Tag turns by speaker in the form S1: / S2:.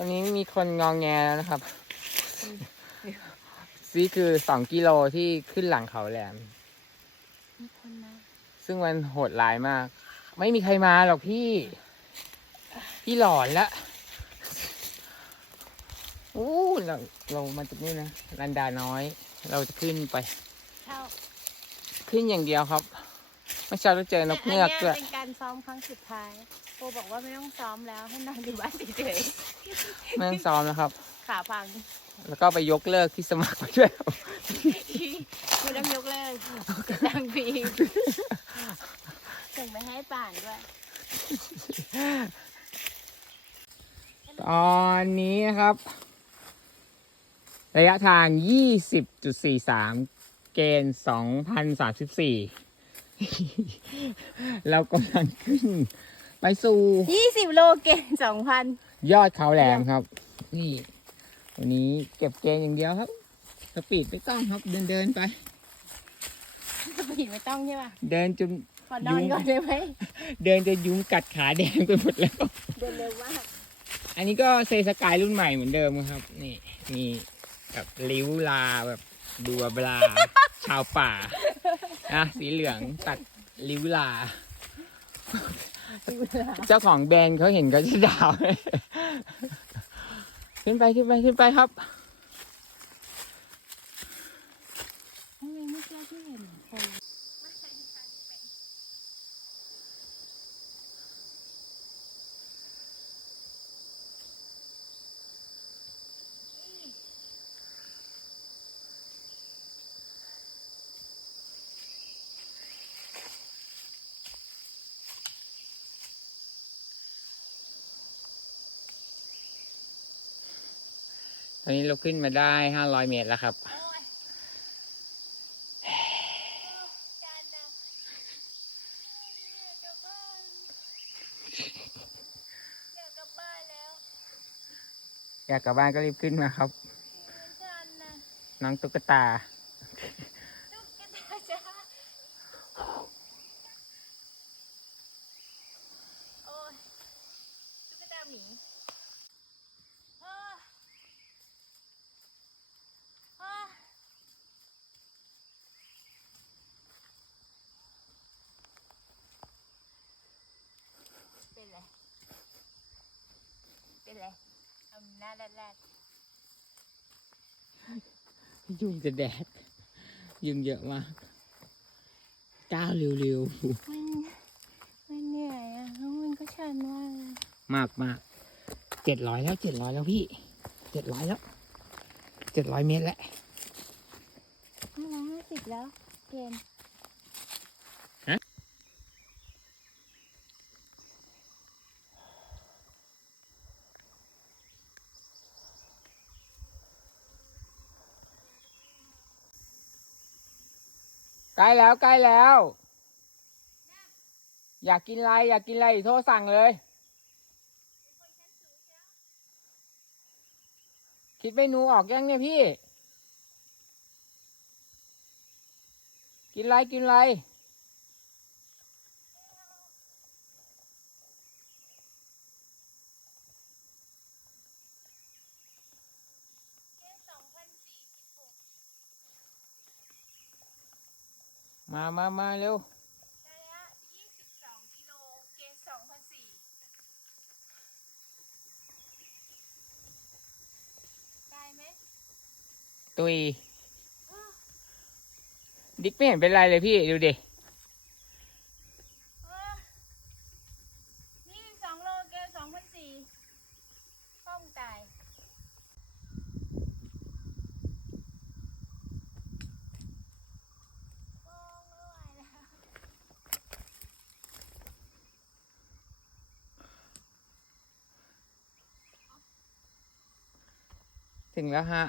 S1: ตอนนี้มีคนงองแงแล้วนะครับ นี่คือสองกิโลที่ขึ้นหลังเขาแหลม
S2: มีคนมา
S1: ซึ่งมันโหดร้ายมาก ไม่มีใครมาหรอกพี่ พี่หลอนละอู้เราเรามาจากนี่นะลันดาน้อย เราจะขึ้นไป
S2: เช่า
S1: ขึ้นอย่างเดียวครับ ไม่เช้าเราเจอนกเงือก
S2: อัน
S1: ด้ว
S2: เนี้
S1: ย
S2: เป็นการซ้อมครั้งสุดท้ายโบบอกว่าไม่ต้องซ้อมแล้วให้นอนอยู่บ้านเฉย
S1: ไม่ต้องซ้อมนะครับ
S2: ๆขาพัง
S1: แล้วก็ไปยกเลิกที่สมัครไปด้วยครับ
S2: ไม่ต้องยกเลิกดังพีส่งไปให้ป่านด้วย
S1: ตอนนี้นะครับ ระยะทาง 20.43 เกณฑ์ 2,034 เรากำลังขึ้น ไปสู่
S2: ยี่สิบโลเกณฑ์สองพัน
S1: ยอดเขาแหลมครับ นี่วันนี้เก็บเกณฑ์อย่างเดียวครับสปีดไม่ต้องครับ เดินเดินๆไป
S2: สปีดไม่ต้องใช่ป่ะ
S1: เดินจน
S2: ขอนอนก่อนได้ไหม
S1: เดินจะยุงกัดขาแดงไปหมดแล้ว
S2: เดินเร็วมาก
S1: อันนี้ก็เซสกายรุ่นใหม่เหมือนเดิมครับ นี่มีแบบลิ้วลาแบบบัวบลา ชาวป่า นะสีเหลืองตัดลิ้วลา เจ้าของแบรนด์เขาเห็นเขาจะด่าขึ้นไปขึ้นไปขึ้นไปครับ
S2: ทำไมไม่กล้าที่เห็นคน
S1: ต อนนี้เราขึ้นมาได้ห้าร้อยเมตรแล้วครับ
S2: การนะกลับบ้านอยากกลับบ้านแล้ว
S1: อยากกลับบ้านก็รีบขึ้นมาครับ
S2: เหมือนกันนะ
S1: น้องตุ๊กตา
S2: ตุ๊กตาจ้าโอ้ยตุ๊กตาหมีอ้าอ้าเป็นไร เป็นไรเอาหน้าแรด
S1: ยุงจะแดด ยุงเยอะมากก้าวเร็ว
S2: ๆมันมันเหนื่อยอะแล้วมันก็ชันมากเลย
S1: ๆมากมากเจ็ดร้อยแล้วเจ็ดร้อยแล้วพี่เจ็ดร้อยแล้วเจ็ดร้อยเมตรแล้ว
S2: ห้าร้อยห้าสิบแล้วเกณ
S1: ใกล้แล้วใกล้แล้ว อยากกินอะไรอยากกินอะไรโทรสั่งเลย คิดเมนูออกยังเนี่ยพี่ กินอะไรกินอะไร
S2: เกณฑ์สองพันสี่สิบหก
S1: มามามาเร็ว
S2: ระยะยี่สิบสองกิโลเกณฑ์สองพันสี่ได้ไหม
S1: ตุย ดิกไม่เห็นเป็นไรเลยพี่ ดูดิ
S2: ยี่สิบสองโล เกณฑ์สองพันสี่พ่อมงตาย โอ้ไม่ไหวแล้ว
S1: ถึงแล้วฮะ